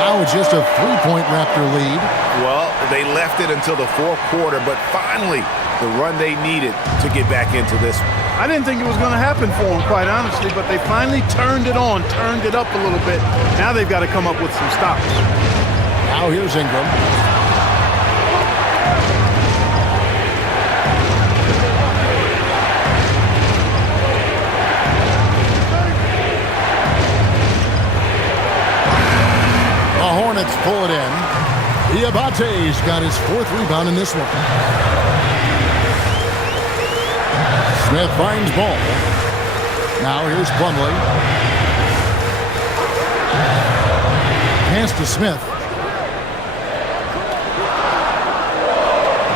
Now it's just a 3-point Raptor lead. Well, they left it until the fourth quarter, but finally the run they needed to get back into this one. I didn't think it was going to happen for them, quite honestly, but they finally turned it on, turned it up a little bit. Now they've got to come up with some stops. Now here's Ingram. The Hornets pull it in. Diabate's got his 4th rebound in this one. Smith finds ball. Now here's Plumlee. Pass to Smith.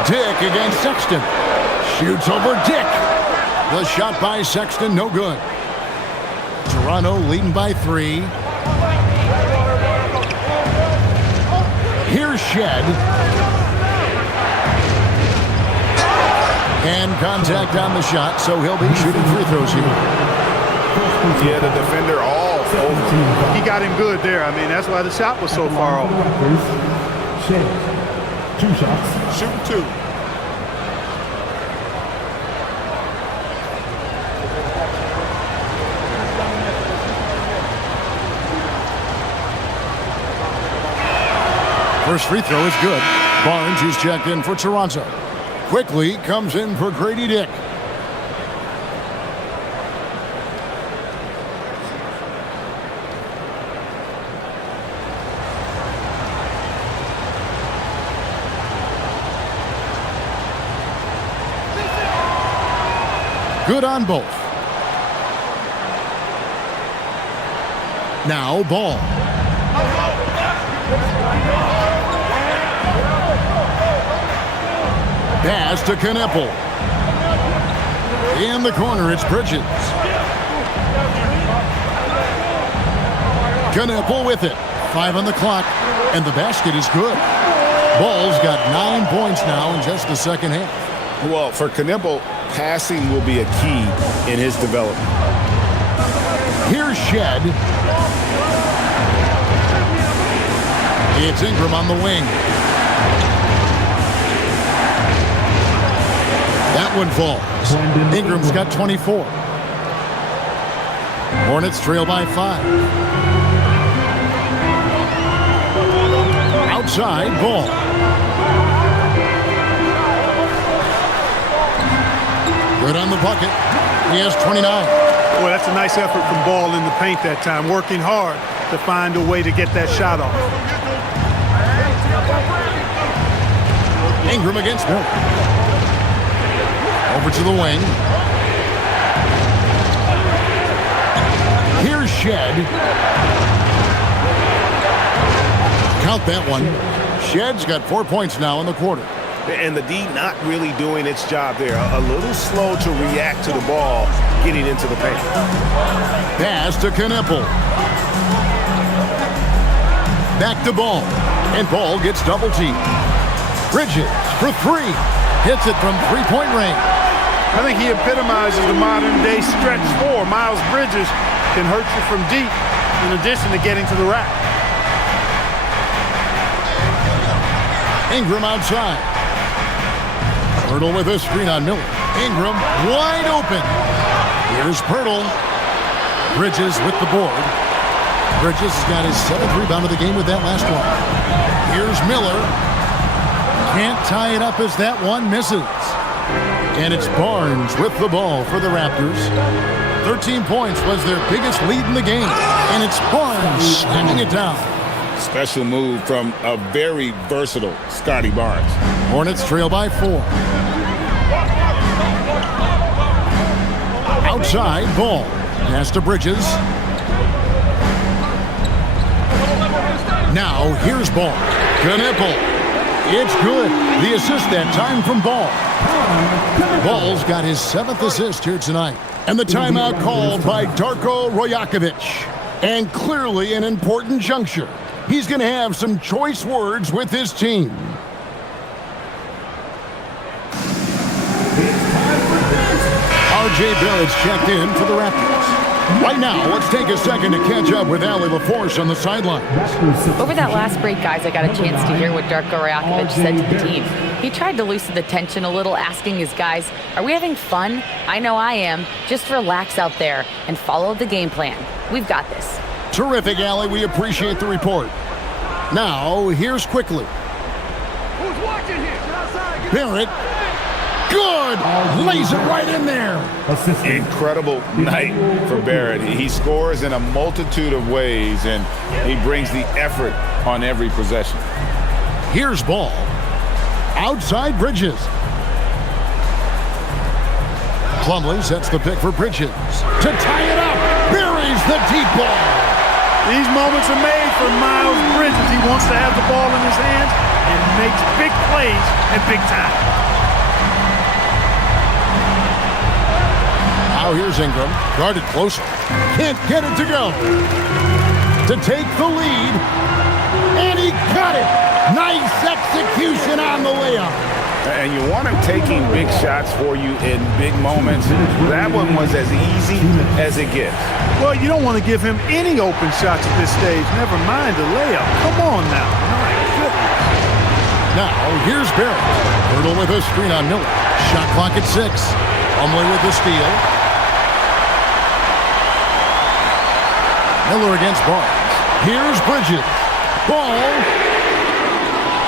Dick against Sexton. Shoots over Dick. The shot by Sexton, no good. Toronto leading by 3. Here's Shed. And contact on the shot, so he'll be shooting free throws here. Yeah, the defender all over. He got him good there. I mean, that's why the shot was so far off. Shea, 2 shots. Shooting 2. First free throw is good. Barnes, who's checked in for Toronto. Quickly comes in for Grady Dick. Good on both. Now Ball. Pass to Kneppel. In the corner, it's Bridges. Kneppel with it. 5 on the clock, and the basket is good. Ball's got 9 points now in just the second half. Well, for Kneppel, passing will be a key in his development. Here's Shed. It's Ingram on the wing. That one falls. Ingram's got 24. Hornets trail by 5. Outside, Ball. Good on the bucket. He has 29. Well, that's a nice effort from Ball in the paint that time, working hard to find a way to get that shot off. Ingram against Miller. Over to the wing. Here's Shed. Count that one. Shed's got 4 points now in the quarter. And the D not really doing its job there. A little slow to react to the ball getting into the paint. Pass to Kneppel. Back to Ball. And Ball gets double teamed. Bridges for 3. Hits it from 3-point range. I think he epitomizes the modern-day stretch 4. Miles Bridges can hurt you from deep in addition to getting to the rack. Ingram outside. Pirtle with a screen on Miller. Ingram wide open. Here's Pirtle. Bridges with the board. Bridges has got his 7th rebound of the game with that last one. Here's Miller. Can't tie it up as that one misses. And it's Barnes with the ball for the Raptors. 13 points was their biggest lead in the game. And it's Barnes slamming it down. Special move from a very versatile Scotty Barnes. Hornets trail by 4. Outside, Ball. Pass to Bridges. Now, here's Ball. Kneppel. It's good. The assist that time from Ball. Ball's got his 7th assist here tonight. And the timeout called by Darko Rajakovic. And clearly an important juncture. He's going to have some choice words with his team. R.J. Barrett's checked in for the Raptors. Right now, let's take a second to catch up with Allie LaForce on the sideline. Over that last break, guys, I got a chance to hear what Darko Rajakovic said to the team. He tried to loosen the tension a little, asking his guys, are we having fun? I know I am. Just relax out there and follow the game plan. We've got this. Terrific, Allie. We appreciate the report. Now, here's Quickly. Who's watching here? Barrett. Good. Lays it right in there. Incredible night for Barrett. He scores in a multitude of ways, and he brings the effort on every possession. Here's Ball. Outside Bridges. Plumlee sets the pick for Bridges. To tie it up. Buries the deep ball. These moments are made for Miles Bridges. He wants to have the ball in his hands and makes big plays at big time. Now here's Ingram, guarded closely. Can't get it to go. To take the lead. And he got it. Nice execution on the layup. And you want him taking big shots for you in big moments. That one was as easy as it gets. Well, you don't want to give him any open shots at this stage. Never mind the layup. Come on now. My goodness. Now here's Barrett. Hurdle with a screen on Miller. Shot clock at 6. Plumlee with the steal. Miller against Barnes. Here's Bridges. Ball.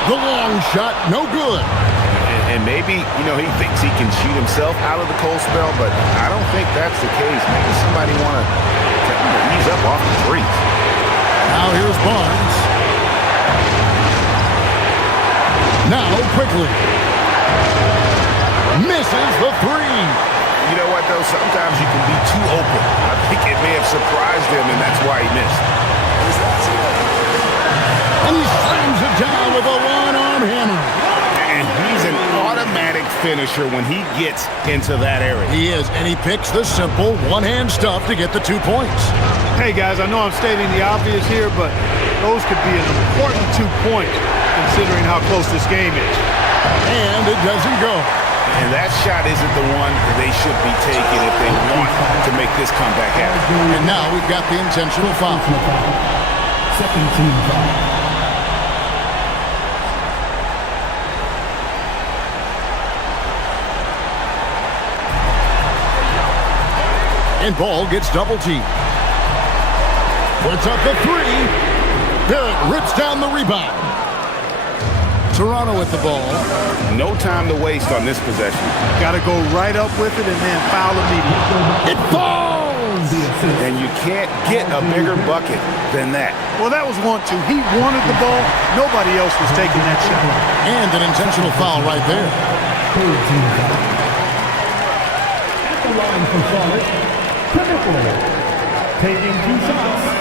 The long shot, no good. And maybe, he thinks he can shoot himself out of the cold spell, but I don't think that's the case. Maybe somebody want to ease up off the threes. Now here's Barnes. Now Quickly. Misses the 3. You know what, though? Sometimes you can be too open. I think it may have surprised him, and that's why he missed. And he slams it down with a one-arm hammer. And he's an automatic finisher when he gets into that area. He is, and he picks the simple one-hand stuff to get the 2 points. Hey, guys, I know I'm stating the obvious here, but those could be an important 2 points considering how close this game is. And it doesn't go. And that shot isn't the one they should be taking if they want to make this comeback happen. And now we've got the intentional foul. Second team foul. And Ball gets double teamed. Puts up the 3. Barrett rips down the rebound. Toronto with the ball. No time to waste on this possession. Got to go right up with it and then foul immediately. It falls! And you can't get a bigger bucket than that. Well, that was 1-2. He wanted the ball. Nobody else was taking that shot. And an intentional foul right there. Third team foul. At the line for Charlotte, Connecticut. Taking 2 shots.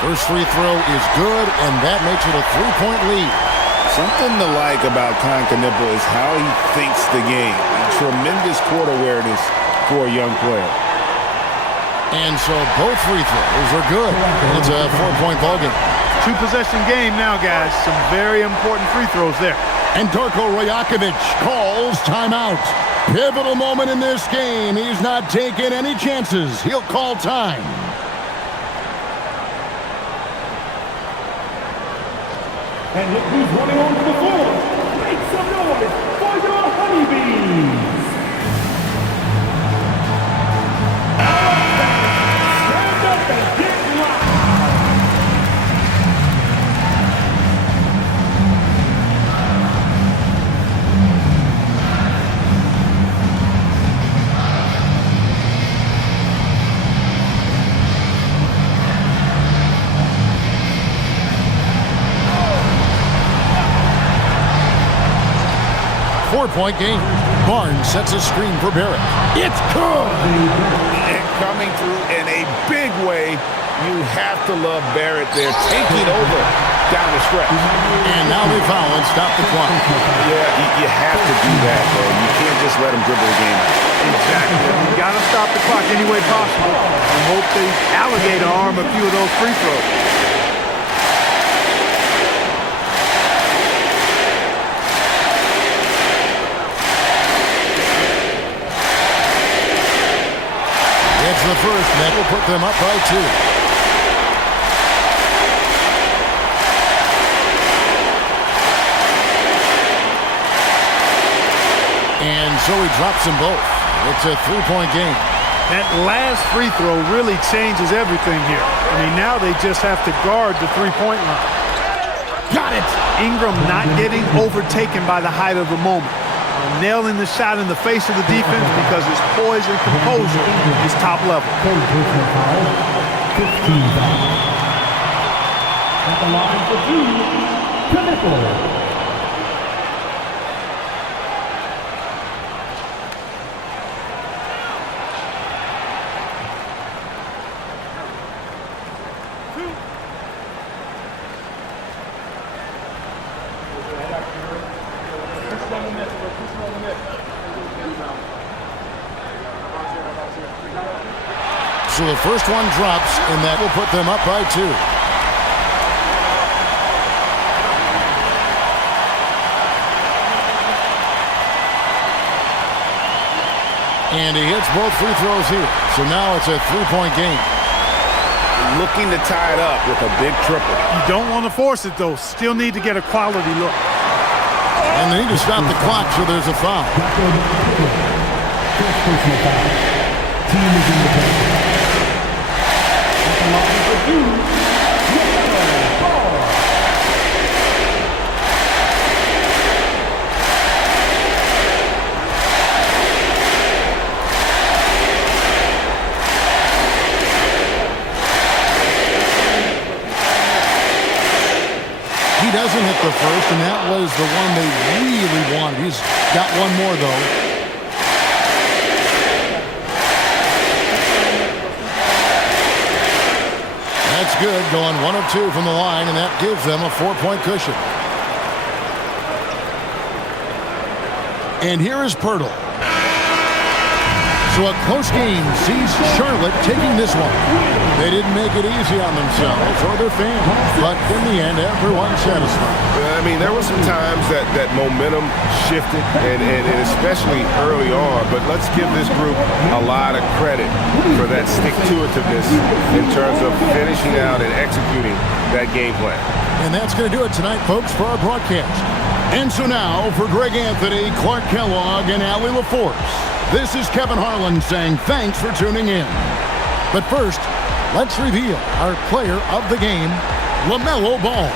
First free throw is good, and that makes it a 3-point lead. Something to like about Katangos is how he thinks the game. Tremendous court awareness for a young player. And so both free throws are good. It's a 4-point ballgame. 2-possession game now, guys. Some very important free throws there. And Darko Rajakovic calls timeout. Pivotal moment in this game. He's not taking any chances. He'll call time. And look who's running onto the floor. Make some noise for your honeybees. Stand up and get locked. 4-point game. Barnes sets a screen for Barrett. It's good! And coming through in a big way, you have to love Barrett there, taking over down the stretch. And now they foul and stop the clock. Yeah, you have to do that, man. You can't just let them dribble the game out. Exactly. You got to stop the clock any way possible and hope they alligator arm a few of those free throws. It's the first, and that will put them up by 2. And so he drops them both. It's a 3-point game. That last free throw really changes everything here. I mean, now they just have to guard the three-point line. Got it! Ingram not getting overtaken by the height of the moment. Nailing the shot in the face of the defense because his poise and composure is top level. 15 foul. At the line for 2, Connecticut. So the first one drops, and that will put them up by 2. And he hits both free throws here. So now it's a 3-point game. Looking to tie it up with a big triple. You don't want to force it, though. Still need to get a quality look. And they need to stop the clock, so there's a foul. First personal foul. Team is in the game. At the line for 2, ball. He doesn't hit the first, and that was the one they really wanted. He's got one more, though. That's good, going 1 of 2 from the line, and that gives them a 4-point cushion. And here is Pirtle. So a close game sees Charlotte taking this one. They didn't make it easy on themselves or their fans, but in the end, everyone's satisfied. I mean, there were some times that momentum shifted, and especially early on, but let's give this group a lot of credit for that stick-to-itiveness in terms of finishing out and executing that game plan. And that's going to do it tonight, folks, for our broadcast. And so now, for Greg Anthony, Clark Kellogg, and Allie LaForce, this is Kevin Harlan saying thanks for tuning in. But first, let's reveal our player of the game, LaMelo Ball.